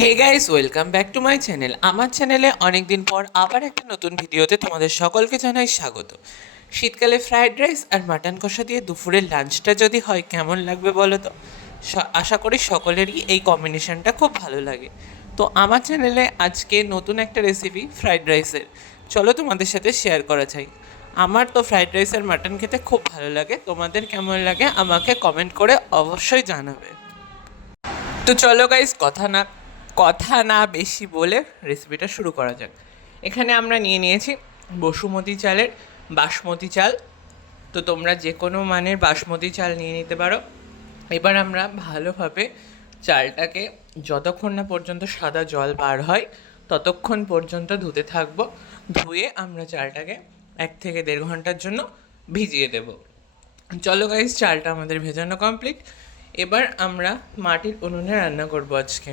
Hey guys, welcome back to my channel. আমার চ্যানেলে অনেক দিন পর আবার একটা নতুন ভিডিওতে তোমাদের সকলকে জানাই স্বাগত। শীতকালে ফ্রাইড রাইস আর মাটন কষা দিয়ে দুপুরের লাঞ্চটা যদি হয় কেমন লাগবে বলো তো। আশা করি সকলেরই এই কম্বিনেশনটা খুব ভালো লাগে। তো আমার চ্যানেলে আজকে নতুন একটা রেসিপি ফ্রাইড রাইসের, চলো তোমাদের সাথে শেয়ার করা চাই। আমার তো ফ্রাইড রাইস আর মাটন খেতে খুব ভালো লাগে, তোমাদের কেমন লাগে আমাকে কমেন্ট করে অবশ্যই জানাবে। তো চলো গাইস, কথা না বেশি বলে রেসিপিটা শুরু করা যাক। এখানে আমরা নিয়ে নিয়েছি বসুমতী চালের বাসমতি চাল। তো তোমরা যে কোনো মানের বাসমতি চাল নিয়ে নিতে পারো। এবার আমরা ভালোভাবে চালটাকে যতক্ষণ না পর্যন্ত সাদা জল বার হয় ততক্ষণ পর্যন্ত ধুতে থাকবো। ধুয়ে আমরা চালটাকে 1 থেকে 1.5 ঘন্টার জন্য ভিজিয়ে দেব। চলো গাইস, চালটা আমাদের ভেজানো কমপ্লিট। এবার আমরা মাটির উনুনে রান্না করব আজকে।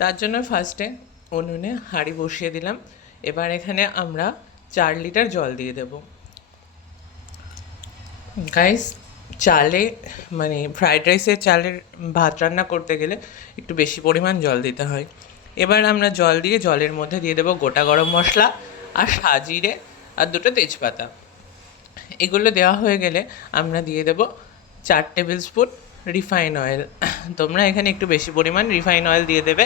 তার জন্য ফার্স্টে উনুনে হাঁড়ি বসিয়ে দিলাম। এবার এখানে আমরা 4 লিটার জল দিয়ে দেব। গাইস, চালে মানে ফ্রাইড রাইসের চালের ভাত রান্না করতে গেলে একটু বেশি পরিমাণ জল দিতে হয়। এবার আমরা জল দিয়ে জলের মধ্যে দিয়ে দেবো গোটা গরম মশলা আর সাজিরে আর 2টো তেজপাতা। এগুলো দেওয়া হয়ে গেলে আমরা দিয়ে দেবো 4 টেবিল স্পুন রিফাইন অয়েল। তোমরা এখানে একটু বেশি পরিমাণ রিফাইন অয়েল দিয়ে দেবে,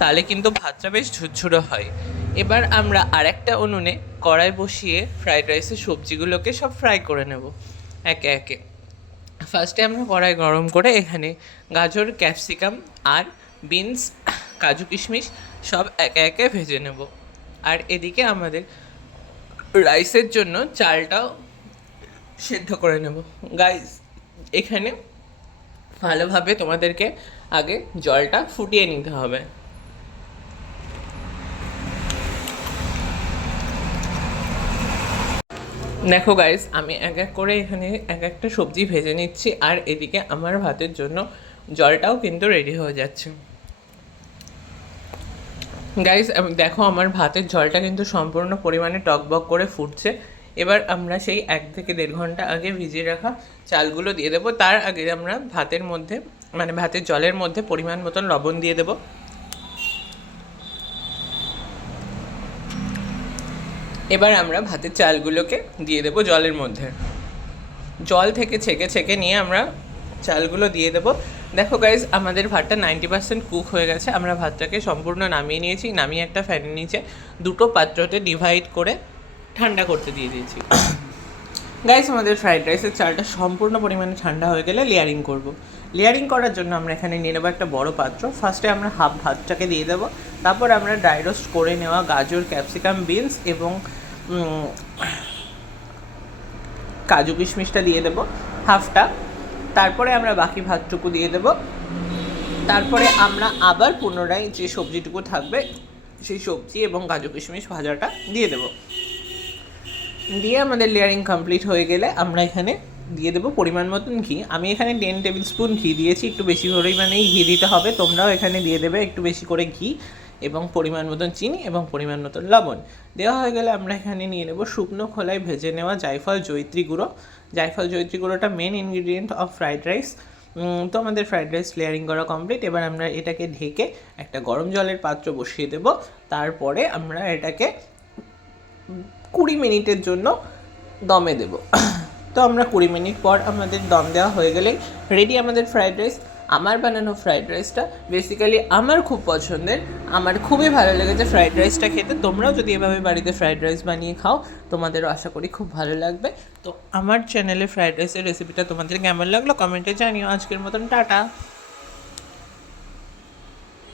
তাহলে কিন্তু ভাতটা বেশ ঝুরঝুরো হয়। এবার আমরা আরেকটা উনুনে কড়াই বসিয়ে ফ্রাইড রাইসের সবজিগুলোকে সব ফ্রাই করে নেব একে একে। ফার্স্টে আমরা কড়াই গরম করে এখানে গাজর, ক্যাপসিকাম আর বিনস, কাজু কিশমিশ সব একে একে ভেজে নেব। আর এদিকে আমাদের রাইসের জন্য চালটাও সেদ্ধ করে নেব। গাইস, এখানে ভালোভাবে তোমাদেরকে আগে জলটা ফুটিয়ে নিতে হবে। দেখো গাইস, আমি এক এক করে এখানে এক একটা সবজি ভেজে নিচ্ছি, আর এদিকে আমার ভাতের জন্য জলটাও কিন্তু রেডি হয়ে যাচ্ছে। গাইস, দেখো আমার ভাতের জলটা কিন্তু সম্পূর্ণ পরিমাণে টকবক করে ফুটছে। এবার আমরা সেই 1 থেকে 1.5 ঘন্টা আগে ভিজিয়ে রাখা চালগুলো দিয়ে দেবো। তার আগে আমরা ভাতের মধ্যে মানে ভাতের জলের মধ্যে পরিমাণ মতন লবণ দিয়ে দেবো। এবার আমরা ভাতের চালগুলোকে দিয়ে দেবো জলের মধ্যে। জল থেকে ছেঁকে ছেঁকে নিয়ে আমরা চালগুলো দিয়ে দেবো। দেখো গাইজ, আমাদের ভাতটা 90% কুক হয়ে গেছে। আমরা ভাতটাকে সম্পূর্ণ নামিয়ে নিয়েছি। নামিয়ে একটা ফ্যানের নিচে 2টো পাত্রতে ডিভাইড করে ঠান্ডা করতে দিয়ে দিয়েছি। গাইস, আমাদের ফ্রাইড রাইসের চালটা সম্পূর্ণ পরিমাণে ঠান্ডা হয়ে গেলে লেয়ারিং করব। লেয়ারিং করার জন্য আমরা এখানে নিয়ে নেবো একটা বড় পাত্র। ফার্স্টে আমরা হাফ ভাতটাকে দিয়ে দেবো। তারপর আমরা ড্রাই রোস্ট করে নেওয়া গাজর, ক্যাপসিকাম, বিনস এবং কাজু কিশমিশটা দিয়ে দেবো হাফটা। তারপরে আমরা বাকি ভাতটুকু দিয়ে দেবো। তারপরে আমরা আবার পুনরায় যে সবজিটুকু থাকবে সেই সবজি এবং কাজু কিশমিশ ভাজাটা দিয়ে দেবো। দিয়ে আমাদের লেয়ারিং কমপ্লিট হয়ে গেলে আমরা এখানে দিয়ে দেবো পরিমাণ মতন ঘি। আমি এখানে 10 টেবিল স্পুন ঘি দিয়েছি। একটু বেশি পরিমাণেই ঘি দিতে হবে, তোমরাও এখানে দিয়ে দেবে একটু বেশি করে ঘি এবং পরিমাণ মতন চিনি এবং পরিমাণ মতন লবণ। দেওয়া হয়ে গেলে আমরা এখানে নিয়ে নেব শুকনো খোলায় ভেজে নেওয়া জায়ফল, জয়িত্রী গুঁড়ো। জায়ফল, জয়িত্রী গুঁড়োটা main ingredient of fried rice. তো আমাদের ফ্রাইড রাইস লেয়ারিং করা কমপ্লিট। এবার আমরা এটাকে ঢেকে একটা গরম জলের পাত্র বসিয়ে দেব। তারপরে আমরা এটাকে 20 মিনিটের জন্য দমে দেব। তো আমরা 20 মিনিট পর আমাদের দম দেওয়া হয়ে গেলেই রেডি আমাদের ফ্রাইড রাইস। আমার বানানো ফ্রাইড রাইসটা বেসিক্যালি আমার খুব পছন্দের। আমার খুবই ভালো লেগেছে ফ্রাইড রাইসটা খেতে। তোমরাও যদি এভাবে বাড়িতে ফ্রাইড রাইস বানিয়ে খাও, তোমাদেরও আশা করি খুব ভালো লাগবে। তো আমার চ্যানেলে ফ্রাইড রাইসের রেসিপিটা তোমাদের কেমন লাগলো কমেন্টে জানিও। আজকের মতন টাটা।